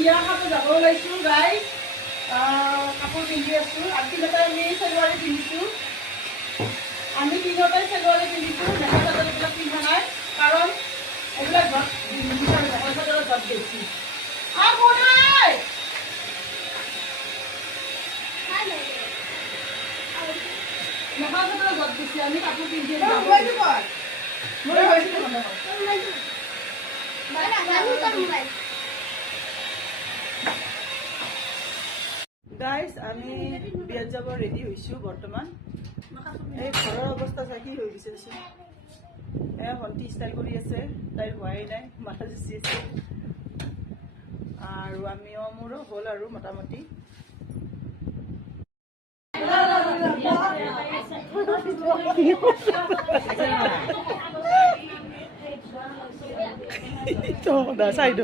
বিয়া খাব যাব ওলাইছোঁ গাইজ কাপোৰ পিন্ধি আছোঁ আৰু তিনিটাই আমি চেলোৱাৰী পিন্ধিছোঁ আমি তিনিটাই চেলোৱাৰী পিন্ধিছোঁ মেখেলা চাদৰ এইবিলাক পিন্ধা নাই কাৰণ এইবিলাক মেখেলা চাদৰৰ য'ত বেছি মেখেলা চাদৰৰ য'ত বেছি আমি কাপোৰ পিন্ধি গাইজ আমি বিয়াত যাব ৰেডি হৈছোঁ বৰ্তমান এই ঘৰৰ অৱস্থা চাই কি হৈ গৈছে ভণ্টি ষ্টাইল কৰি আছে তাইৰ হোৱাই নাই মাথা চুচি আছে আৰু আমিও মোৰো হ'ল আৰু মোটামুটি চাইড